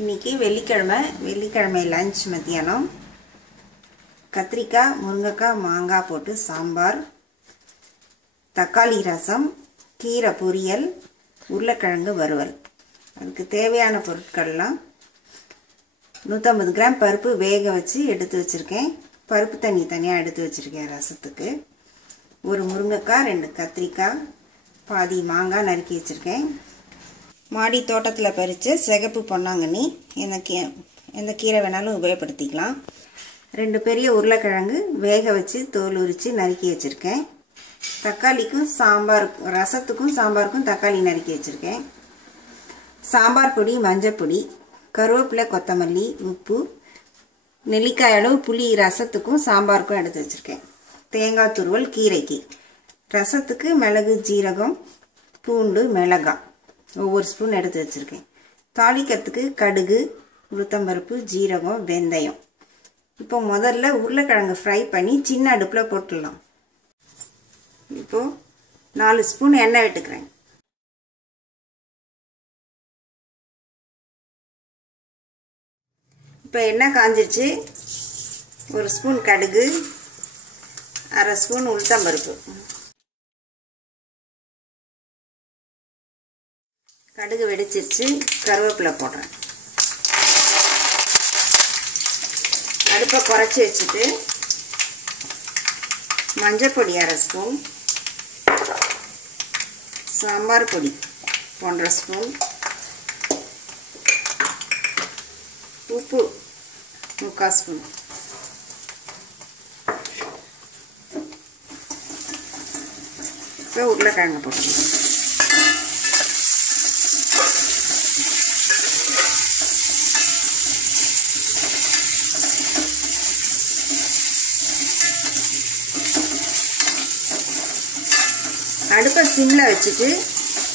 இன்னைக்கு வெள்ளிக்கிழமை லஞ்ச் மத்தியானம் கத்திரிக்காய் முருங்கைக்காய் மாங்காய் போட்டு சாம்பார், தக்காளி ரசம், கீரை பொரியல், உருளைக்கிழங்கு வறுவல். அதுக்கு தேவையான பொருட்கள்லாம் 150 கிராம் பருப்பு வேக வச்சு எடுத்து வச்சுருக்கேன். பருப்பு தண்ணி தனியாக எடுத்து வச்சுருக்கேன் ரசத்துக்கு. ஒரு முருங்கைக்காய், 2 கத்திரிக்காய், பாதி மாங்காய் நறுக்கி வச்சுருக்கேன். மாடி தோட்டத்தில் பறித்த சிகப்பு பொன்னாங்கண்ணி, எந்த கீரை வேணாலும் உபயோகப்படுத்திக்கலாம். 2 பெரிய உருளைக்கிழங்கு வேக வச்சு தோல் உரித்து நறுக்கி வச்சுருக்கேன். தக்காளிக்கும் ரசத்துக்கும் சாம்பாருக்கும் தக்காளி நறுக்கி வச்சுருக்கேன். சாம்பார் பொடி, மஞ்சள் பொடி, கருவேப்பிலை, கொத்தமல்லி, உப்பு, நெல்லிக்காய் அளவு புளி ரசத்துக்கும் சாம்பாருக்கும் எடுத்து வச்சுருக்கேன். தேங்காய் துருவல் கீரைக்கு. ரசத்துக்கு மிளகு, ஜீரகம், பூண்டு, மிளகாய் ஒவ்வொரு ஸ்பூன் எடுத்து வச்சுருக்கேன். தாளிக்கிறதுக்கு கடுகு, உளுத்தம்பருப்பு, ஜீரகம், வெந்தயம். இப்போ முதல்ல உருளைக்கிழங்கு ஃப்ரை பண்ணி சின்ன அடுப்பில் போட்டுடலாம். இப்போது 4 ஸ்பூன் எண்ணெய் விட்டுக்கிறேன். இப்போ எண்ணெய் காஞ்சிச்சு. 1 ஸ்பூன் கடுகு, 1/2 ஸ்பூன் உளுத்தம்பருப்பு. கடுகு வெடிச்சிருச்சு. கருவேப்பிலை போடுறேன். அடுப்பை குறைச்சி வச்சுட்டு மஞ்சள் பொடி 1/2 ஸ்பூன், சாம்பார் பொடி 1/2 ஸ்பூன், உப்பு 3/4 ஸ்பூன், இப்போ உருளைக்கிழங்கு போட்டுக்கலாம். அடுப்பை சிம்மில் வச்சுட்டு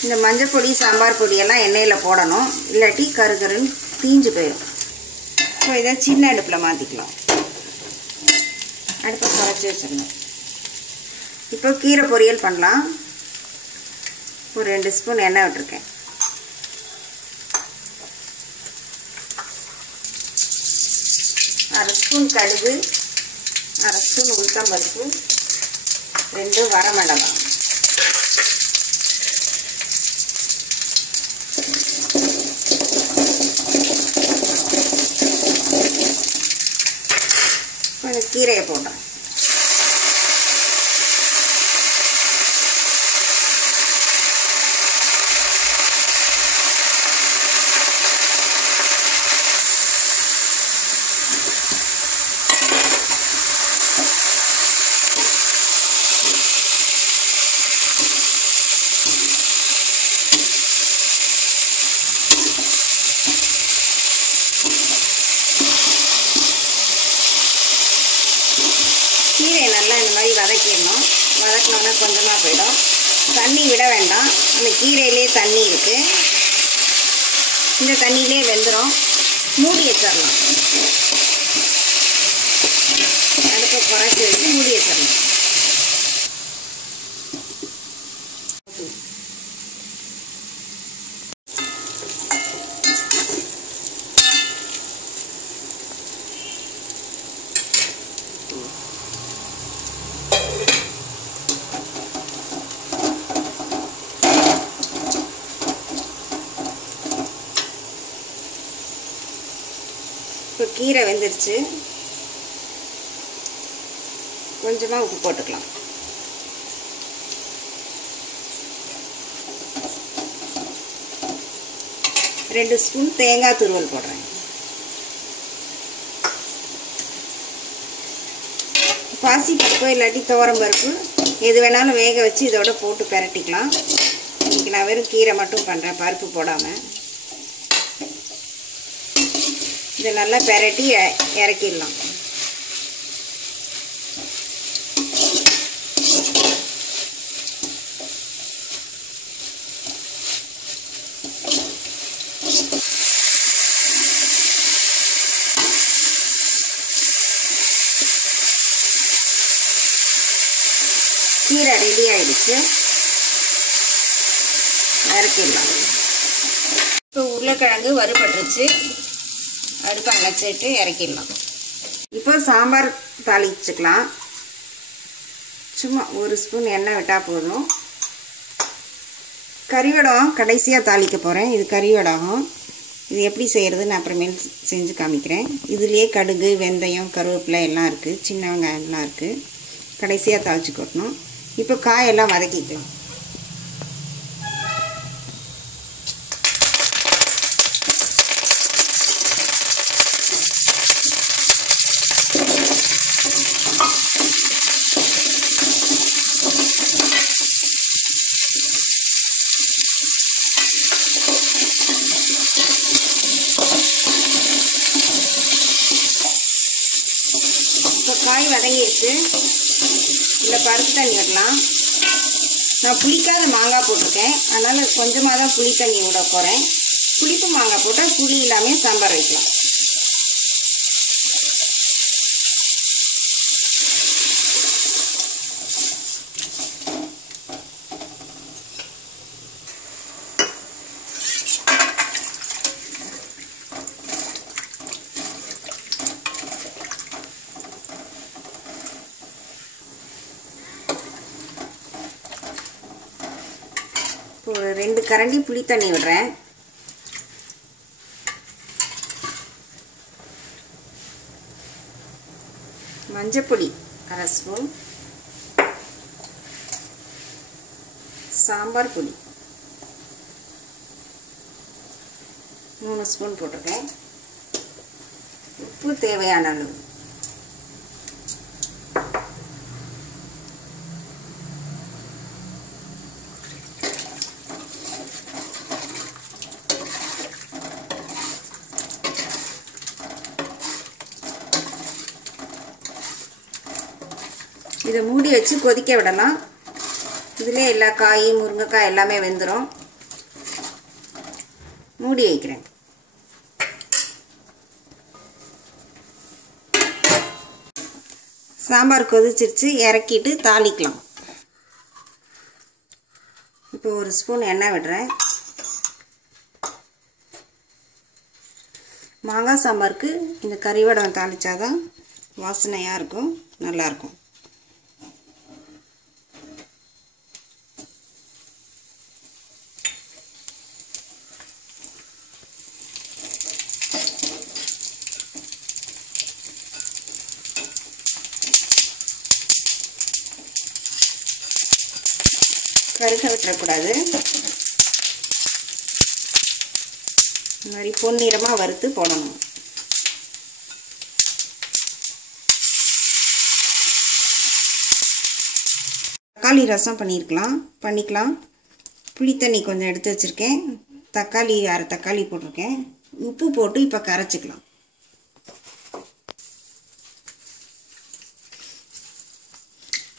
இந்த மஞ்சள் பொடி, சாம்பார் பொடியெல்லாம் எண்ணெயில் போடணும், இல்லாட்டி கருகருன்னு தீஞ்சு போயிடும். இப்போ இதை சின்ன அடுப்பில் மாற்றிக்கலாம். அடுப்பை குறைச்சி வச்சிடணும். இப்போ கீரை பொரியல் பண்ணலாம். ஒரு 2 ஸ்பூன் எண்ணெய் விட்டுருக்கேன். அரை ஸ்பூன் கடுகு, 1/2 ஸ்பூன் உளுத்தம்பருப்பு, 2 வரமிளகாய். கொஞ்சம் கீரையை போடுறேன். கீரை நல்லா இந்த மாதிரி வதக்கிடணும். வதக்கினோன்னா கொஞ்சமாக போயிடும். தண்ணி விட வேண்டாம். அந்த கீரையிலே தண்ணி இருக்குது. இந்த தண்ணியிலே வெந்துடும். மூடி வச்சிடலாம். அடுப்பை குறைச்சி வச்சு மூடி வச்சிடலாம். இப்போ கீரை வெந்துருச்சு. கொஞ்சமாக உப்பு போட்டுக்கலாம். ரெண்டு ஸ்பூன் தேங்காய் துருவல் போடுறேன். பாசிப்பருப்பு இல்லாட்டி துவரம்பருப்பு எது வேணாலும் வேக வச்சு இதோட போட்டு பிரட்டிக்கலாம். இன்றைக்கி நான் வெறும் கீரை மட்டும் பண்ணுறேன், பருப்பு போடாமல். இதை நல்லா பிரட்டி இறக்கிடலாம். கீரை ரெடி ஆயிடுச்சு. இறக்கிடலாம். இப்போ உருளைக்கிழங்கு வறுபட்டுருச்சு. அடுப்பை அணைச்சிட்டு இறக்கிடலாம். இப்போ சாம்பார் தாளிச்சுக்கலாம். சும்மா ஒரு ஸ்பூன் எண்ணெய் விட்டால் போதும். கறிவடகம் கடைசியாக தாளிக்க போகிறேன். இது கறிவடகம். இது எப்படி செய்கிறதுன்னு அப்புறமேல் செஞ்சு காமிக்கிறேன். இதுலேயே கடுகு, வெந்தயம், கருவேப்பிலை எல்லாம் இருக்குது. சின்ன வெங்காயம்லாம் இருக்குது. கடைசியாக தாளித்து கொட்டணும். இப்போ காயெல்லாம் வதக்கிக்கலாம். இப்போ காய் வதங்கிடுச்சு. இல்லை பருப்பு தண்ணி விடலாம். நான் புளிக்காத மாங்காய் போட்டிருக்கேன். அதனால் கொஞ்சமாக தான் புளி தண்ணி விட போகிறேன். புளிப்பு மாங்காய் போட்டால் புளி இல்லாமல் சாம்பார் வைக்கலாம். ஒரு 2 கரண்டி புளி தண்ணி விடுறேன். மஞ்சப்பொடி 1/2 ஸ்பூன். சாம்பார் பொடி 3 ஸ்பூன் போட்டிருக்கேன். உப்பு தேவையான அளவு. இதை மூடி வச்சு கொதிக்க விடலாம். இதிலே எல்லா காய், முருங்கைக்காய் எல்லாமே வெந்துடும். மூடி வைக்கிறேன். சாம்பார் கொதிச்சிருச்சு. இறக்கிட்டு தாளிக்கலாம். இப்போ 1 ஸ்பூன் எண்ணெய் விடுறேன். மாங்காய் சாம்பாருக்கு இந்த கறிவடகம் தாளிச்சாதான் வாசனையாக இருக்கும், நல்லாயிருக்கும். கருக விட்டுறக்கூடாது. இந்த மாதிரி பொன்னிறமாக வறுத்து போடணும். தக்காளி ரசம் பண்ணிக்கலாம். புளித்தண்ணி கொஞ்சம் எடுத்து வச்சுருக்கேன். தக்காளி 1/2 தக்காளி போட்டிருக்கேன். உப்பு போட்டு இப்போ கரைச்சிக்கலாம்.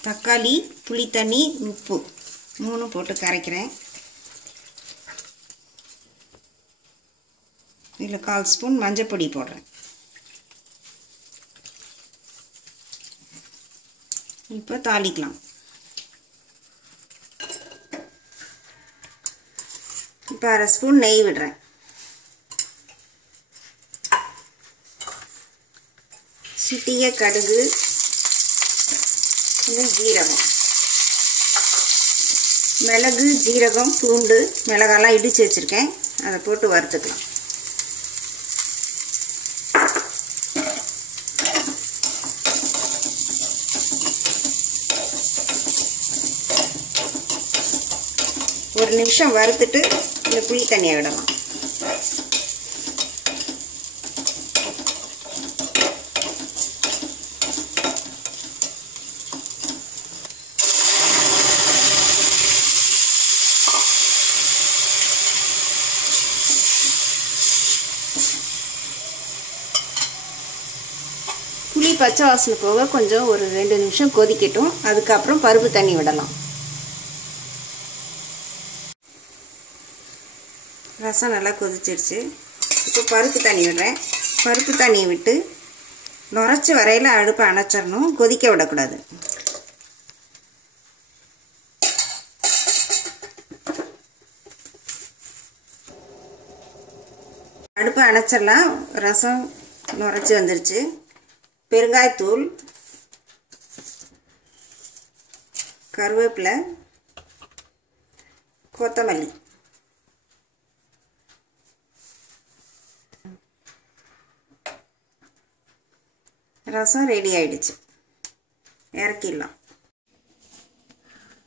தக்காளி, புளித்தண்ணி, உப்பு 3 போட்டு கரைக்கிறேன். இதில் 1/4 ஸ்பூன் மஞ்சப்பொடி போடுறேன். இப்போ தாளிக்கலாம். இப்போ 1/2 ஸ்பூன் நெய் விடுறேன். சிட்டிகை கடுகு, இன்னும் ஜீரகம், மிளகு, ஜீரகம், பூண்டு, மிளகாலாம் இடித்து வச்சுருக்கேன். அதை போட்டு வறுத்துக்கலாம். ஒரு நிமிஷம் வறுத்துட்டு இந்த புளி தண்ணியை விடலாம். புளி பச்சை வாசனை போக கொஞ்சம் ஒரு 2 நிமிஷம் கொதிக்கட்டும். அதுக்கப்புறம் பருப்பு தண்ணி விடலாம். ரசம் நல்லா கொதிச்சிருச்சு. இப்போ பருப்பு தண்ணி விடுறேன். பருப்பு தண்ணியை விட்டு நுரைச்சி வரையில் அடுப்பை அணைச்சிடணும். கொதிக்க விடக்கூடாது. அடுப்பை அணைச்சிடலாம். ரசம் நுரைச்சி வந்துருச்சு. பெருங்காயத்தூள், கருவேப்பிலை, கொத்தமல்லி. ரசம் ரெடி ஆயிடுச்சு. இறக்கிடலாம்.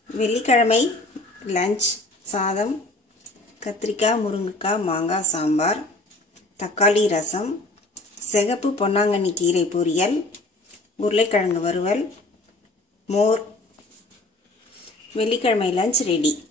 வெள்ளிக்கிழமை லஞ்ச் சாதம், கத்திரிக்காய், முருங்கைக்காய், மாங்காய் சாம்பார், தக்காளி ரசம், சிகப்பு பொன்னாங்கண்ணி கீரை பொரியல், உருளைக்கிழங்கு வறுவல், மோர். வெள்ளிக்கிழமை லஞ்ச் ரெடி.